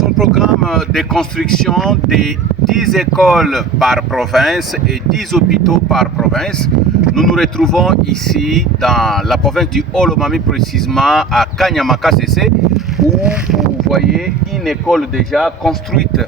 son programme de construction de 10 écoles par province et 10 hôpitaux par province. Nous nous retrouvons ici dans la province du Haut-Lomami, précisément à Kanyamaka CC, où vous voyez une école déjà construite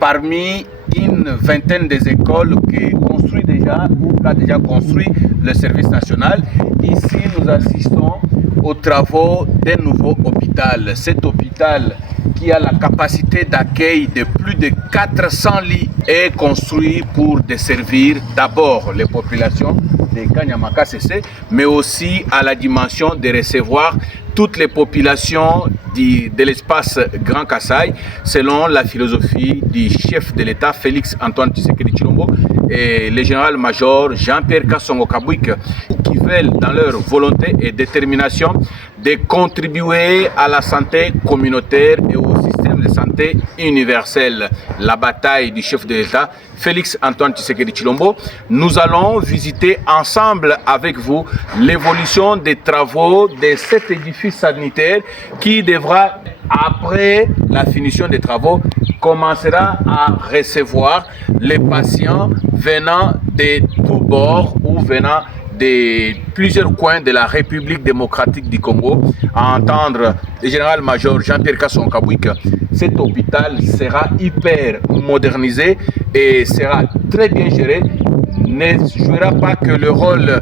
parmi une vingtaine des écoles qui construit déjà ou qu'a déjà construit le service national. Ici, nous assistons aux travaux d'un nouveau hôpital. Cet hôpital qui a la capacité d'accueil de plus de 400 lits est construit pour desservir d'abord les populations de Kanyamaka CC, mais aussi à la dimension de recevoir toutes les populations de l'espace Grand Kasaï, selon la philosophie du chef de l'État Félix Antoine Tshisekedi Tshilombo et le général-major Jean-Pierre Kassongo Kabouik, qui veulent dans leur volonté et détermination de contribuer à la santé communautaire et au système de santé universel. La bataille du chef de l'État Félix Antoine Tshisekedi Tshilombo. Nous allons visiter ensemble avec vous l'évolution des travaux de cet édifice sanitaire qui devra, après la finition des travaux, commencera à recevoir les patients venant de tous bords ou venant de plusieurs coins de la République démocratique du Congo, à entendre le général-major Jean-Pierre Kassongo Kabouik. Cet hôpital sera hyper modernisé et sera très bien géré. Ne jouera pas que le rôle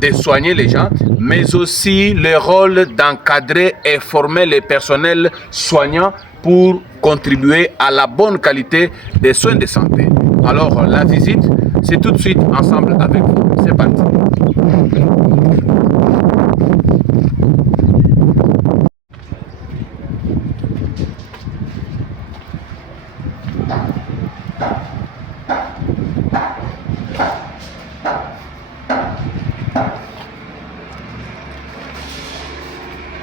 de soigner les gens, mais aussi le rôle d'encadrer et former les personnels soignants pour contribuer à la bonne qualité des soins de santé. Alors la visite, c'est tout de suite ensemble avec vous. C'est parti.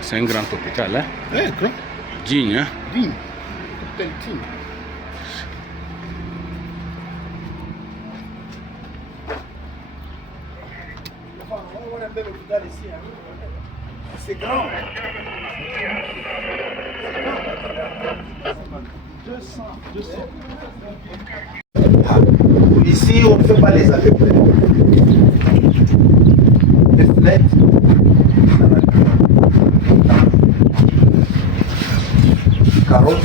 C'est un grand hôpital, hein? Oui, grand. Digne, hein? Digne. Hôpital digne. C'est grand. 200. Ici, on ne fait pas les affaires. Les fenêtres. Carreaux,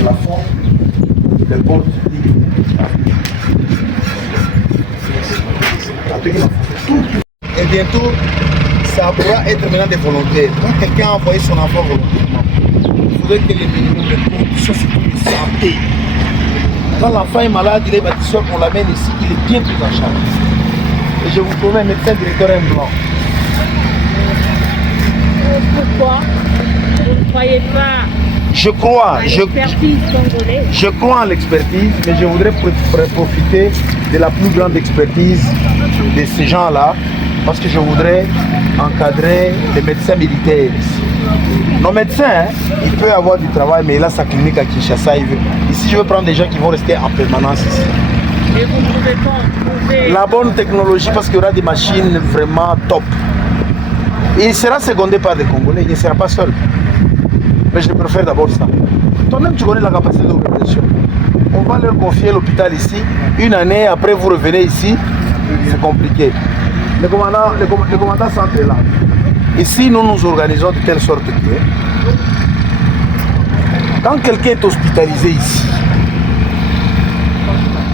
plafond, les portes tout. Et bientôt, ça pourra être maintenant des volontaires. Quand quelqu'un a envoyé son enfant volontairement, il faudrait que les minimums de conditions surtout de santé. Quand l'enfant est malade, il est bâtisseur, on l'amène ici, il est bien pris en charge. Et je vous promets, un médecin directeur est blanc. Pourquoi vous ne croyez pas je crois en l'expertise, mais je voudrais profiter de la plus grande expertise de ces gens-là, parce que je voudrais encadrer les médecins militaires ici. Nos médecins, il peut avoir du travail, mais il a sa clinique à Kinshasa. Ici, je veux prendre des gens qui vont rester en permanence ici. Et vous ne pouvez pas trouver la bonne technologie, parce qu'il y aura des machines vraiment top. Il sera secondé par des Congolais, il ne sera pas seul. Mais je préfère d'abord ça. Toi-même, tu connais la capacité d'organisation. On va leur confier l'hôpital ici. Une année après, vous revenez ici. C'est compliqué. Le commandant centre est là. Ici, nous nous organisons de telle sorte que quand quelqu'un est hospitalisé ici,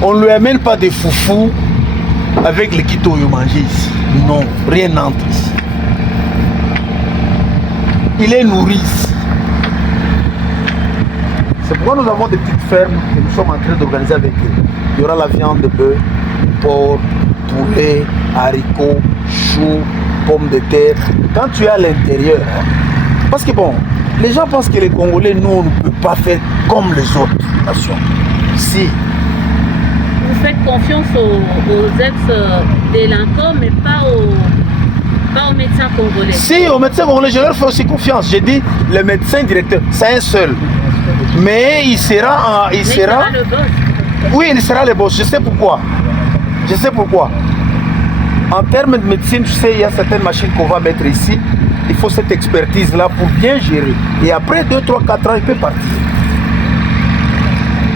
on ne lui amène pas des foufous avec les kits au manger ici. Non, rien n'entre ici. Il est nourri. C'est pourquoi nous avons des petites fermes que nous sommes en train d'organiser avec eux. Il y aura la viande de bœuf, porc, poulet, haricots, choux, pommes de terre. Quand tu es à l'intérieur, parce que bon, les gens pensent que les Congolais, nous, on ne peut pas faire comme les autres nations. Si. Vous faites confiance aux ex-délinquants, mais pas aux médecins congolais. Si, aux médecins congolais, je leur fais aussi confiance. J'ai dit, le médecin directeur, c'est un seul. Mais il sera... le boss. Oui, il sera le boss. Je sais pourquoi. En termes de médecine, tu sais, il y a certaines machines qu'on va mettre ici. il faut cette expertise-là pour bien gérer. Et après 2, 3, 4 ans, il peut partir.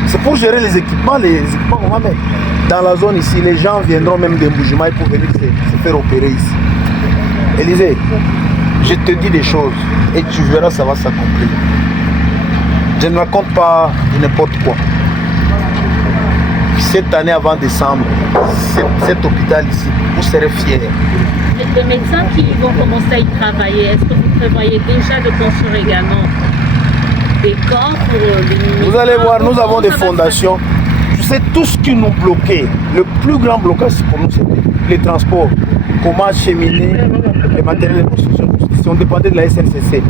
C'est pour gérer les équipements on va mettre. Dans la zone ici, les gens viendront même des Mbujimaï pour venir se faire opérer ici. Élisée, je te dis des choses et tu verras, ça va s'accomplir. Je ne raconte pas n'importe quoi. Cette année avant décembre, cet hôpital ici, vous serez fiers. Les médecins qui vont commencer à y travailler, est-ce que vous prévoyez déjà de construire également des camps pour les ministres? Vous allez voir, nous avons des fondations. Tu sais, tout ce qui nous bloquait, le plus grand blocage pour nous, c'était les transports. Comment acheminer les matériels de construction. Si on dépendait de la SNCC.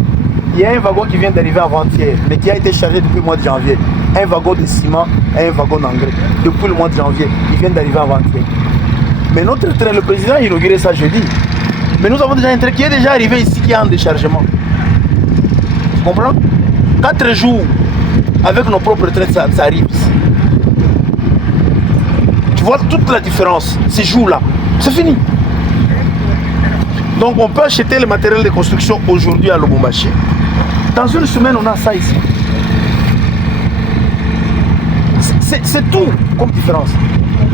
Il y a un wagon qui vient d'arriver avant-hier, mais qui a été chargé depuis le mois de janvier. Un wagon de ciment et un wagon d'engrais. Depuis le mois de janvier, il vient d'arriver avant-hier. Mais notre train, le président a inauguré ça jeudi. Mais nous avons déjà un train qui est déjà arrivé ici, qui est en déchargement. Tu comprends? 4 jours avec nos propres trains, ça arrive ici. Tu vois toute la différence, ces jours-là. C'est fini. Donc on peut acheter le matériel de construction aujourd'hui à Lubumbashi. Dans une semaine, on a ça ici. C'est tout comme différence.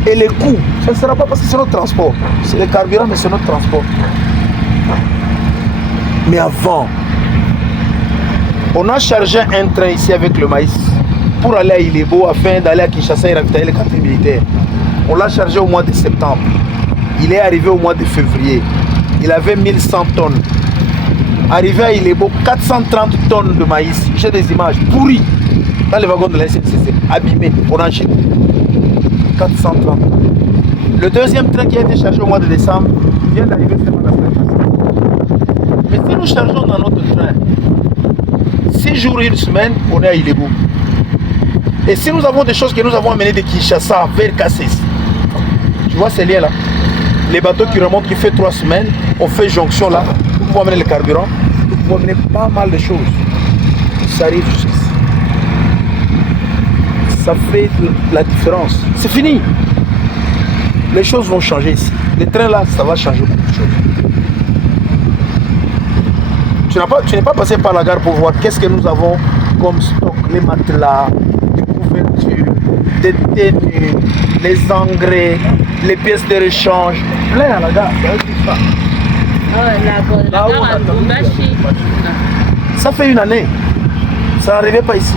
Et les coûts, ce ne sera pas parce que c'est notre transport. C'est le carburant, mais c'est notre transport. Mais avant, on a chargé un train ici avec le maïs pour aller à Ilebo afin d'aller à Kinshasa et ravitailler les quartiers militaires. On l'a chargé au mois de septembre. Il est arrivé au mois de février. Il avait 1100 tonnes. Arrivé à Ilebo, 430 tonnes de maïs. J'ai des images pourries dans les wagons de la SNCC, abîmés, orangés. 430. Le deuxième train qui a été chargé au mois de décembre vient d'arriver seulement la semaine passée. Mais si nous chargeons dans notre train 6 jours et une semaine, on est à Ilebo. Et si nous avons des choses que nous avons amenées de Kinshasa vers Kassis, tu vois ces liens-là, les bateaux qui remontent, qui fait 3 semaines, on fait jonction là, pour amener le carburant, pour amener pas mal de choses. Ça arrive jusqu'ici. Ça fait la différence. C'est fini. Les choses vont changer ici. Les trains là, ça va changer beaucoup de choses. Tu n'es pas passé par la gare pour voir qu'est-ce que nous avons comme stock, les matelas, les couvertures, des tenues, les engrais, les pièces de rechange. Plein à la gare. La gare à Lubumbashi. Ça fait une année. Ça n'arrivait pas ici.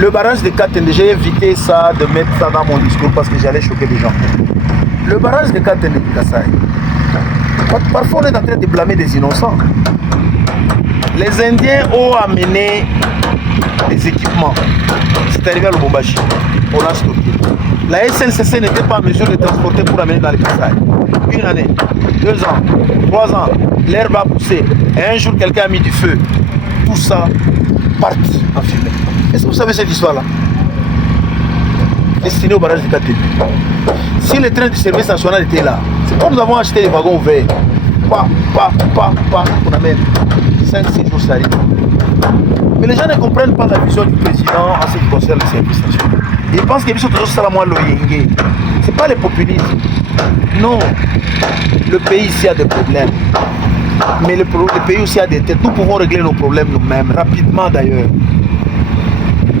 Le barrage de Katende, j'ai évité ça, de mettre ça dans mon discours parce que j'allais choquer les gens. Le barrage de Katende de Kassai. Parfois on est en train de blâmer des innocents. Les Indiens ont amené des équipements. C'est arrivé à Lubumbashi. On a stocké. La SNCC n'était pas en mesure de transporter pour amener dans les Kassai. Une année, 2 ans, 3 ans, l'herbe a poussé. Et un jour, quelqu'un a mis du feu. Tout ça parti en fumée. Est-ce que vous savez cette histoire-là? Destiné au barrage de Katende. Si le train du service national était là, c'est comme nous avons acheté des wagons ouverts. On amène 5-6 jours, ça arrive. Mais les gens ne comprennent pas la vision du président en ce qui concerne le service national. Ils pensent que sont toujours Salamouan Loyenge. Ce n'est pas le populisme. Non. Le pays ici a des problèmes. Mais le pays aussi a des têtes. Nous pouvons régler nos problèmes nous-mêmes, rapidement d'ailleurs.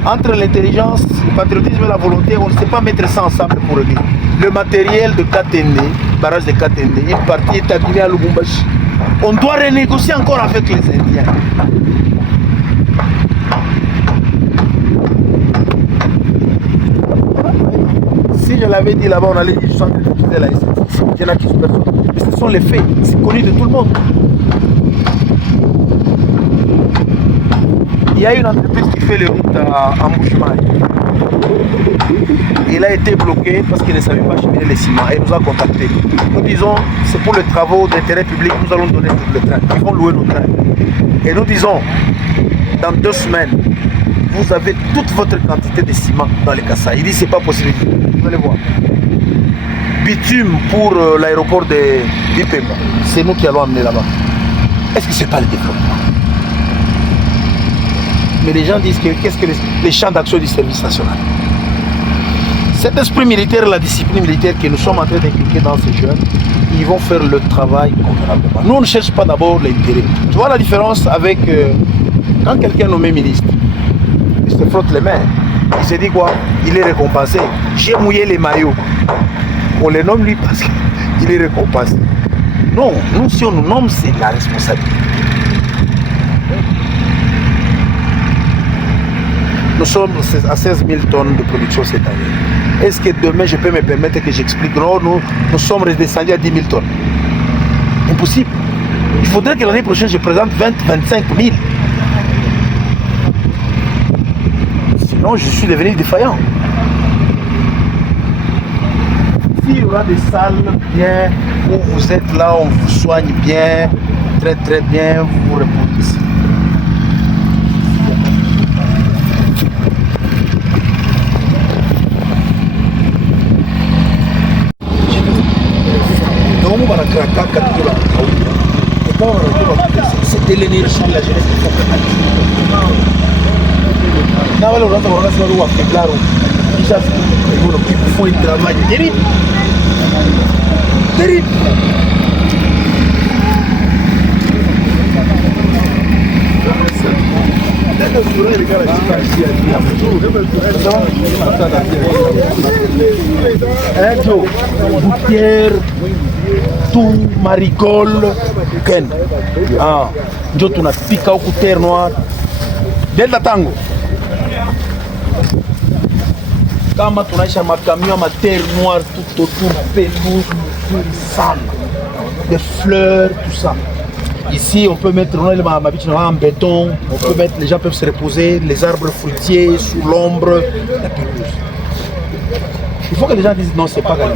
Entre l'intelligence, le patriotisme et la volonté, on ne sait pas mettre ça ensemble pour régler. Le matériel de Katende, barrage de Katende, une partie est abîmée à Lubumbashi. On doit renégocier encore avec les Indiens. Si je l'avais dit là-bas, on allait dire, je suis en train d'accuser la SNCC. Je n'accuse personne. Mais ce sont les faits. C'est connu de tout le monde. Il y a une entreprise qui fait les routes à Mbujimaï. Il a été bloqué parce qu'il ne savait pas cheminer les ciments. Et il nous a contactés. Nous disons, c'est pour les travaux d'intérêt public, nous allons donner tout le train. Ils vont louer nos trains. Et nous disons, dans 2 semaines, vous avez toute votre quantité de ciment dans les Kassai. Il dit, c'est pas possible. Vous allez voir. Bitume pour l'aéroport d'Ipemba. C'est nous qui allons amener là-bas. Est-ce que c'est pas le développement? Mais les gens disent que qu'est-ce que les champs d'action du service national? Cet esprit militaire, la discipline militaire que nous sommes en train d'inculquer dans ces jeunes, ils vont faire le travail convenablement. Nous, on ne cherche pas d'abord l'intérêt. Tu vois la différence avec quand quelqu'un est nommé ministre, il se frotte les mains. Il se dit quoi? Il est récompensé. J'ai mouillé les maillots. On les nomme lui parce qu'il est récompensé. Non, nous, si on nous nomme, c'est la responsabilité. Nous sommes à 16 000 tonnes de production cette année. Est-ce que demain, je peux me permettre que j'explique? Non, nous sommes redescendus à 10 000 tonnes. Impossible. Il faudrait que l'année prochaine, je présente 20-25 000. Sinon, je suis devenu défaillant. S'il y aura des salles bien, où vous êtes là, on vous soigne bien, très très bien, vous vous reposez ici. C'était l'énergie de la jeunesse qu'il faut ils font un travail terrible. Terrible. Boutière, tout, Marigole, Ken. Ah, Joe tunapika huku terre noire. Delta Tango. Kama tunaisha makamio ma terre noire tout autour, pelouse, sable, des fleurs, tout ça. Ici, on peut mettre en béton, les gens peuvent se reposer, les arbres fruitiers sous l'ombre, la pelouse. Il faut que les gens disent non, c'est pas gagné.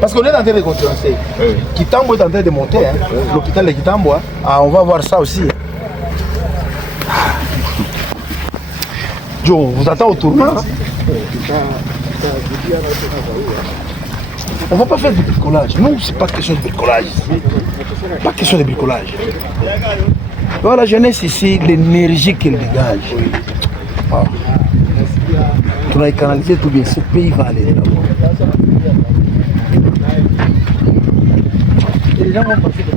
Parce qu'on est en train de concurrencer. Kitambo est en train de monter, hein. L'hôpital de Kitambo, hein. Ah, on va voir ça aussi. Joe, on vous attend au tournant. On ne va pas faire du bricolage. Non, c'est pas question de bricolage. Pas question de bricolage. Voilà la jeunesse ici, l'énergie qu'elle dégage. Ah. Tu as canalisé tout bien. Ce pays va aller d'abord. Et les gens vont passer de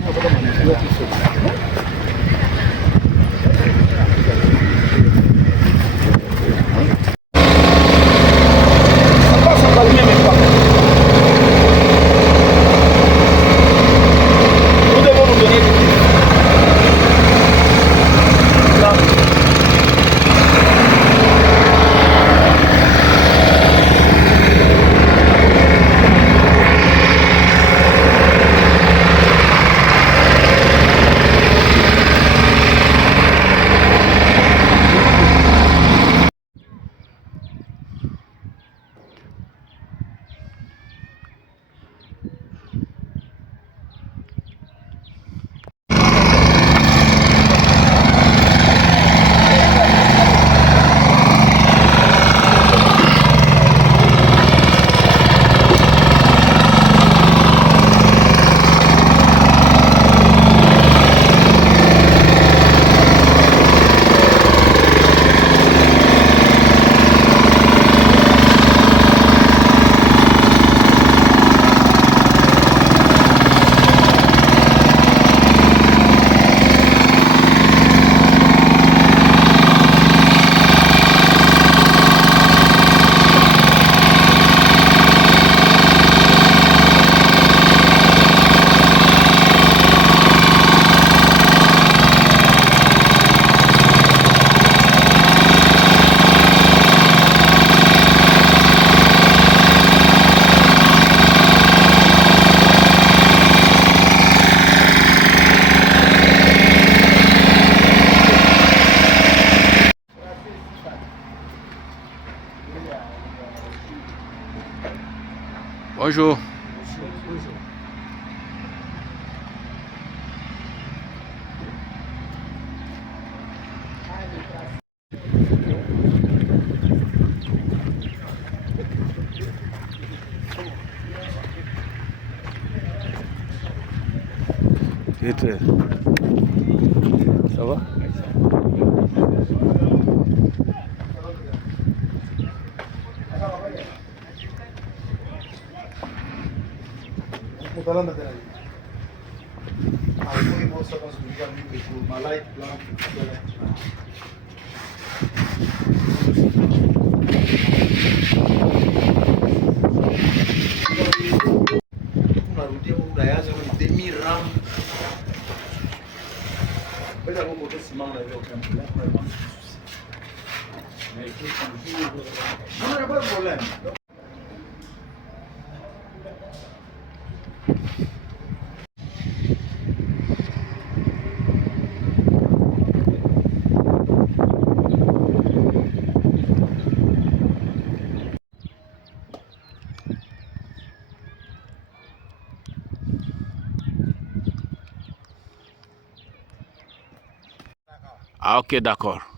Bonjour. Ça va? Mutalanda tena. ça parce que je vois mieux que tout. Ma light blanc. Unarudia unayaza ni demi ram. Pega vou botar esse mão na ver o campo, né? Não é pas problème. Ah, ok, d'accord.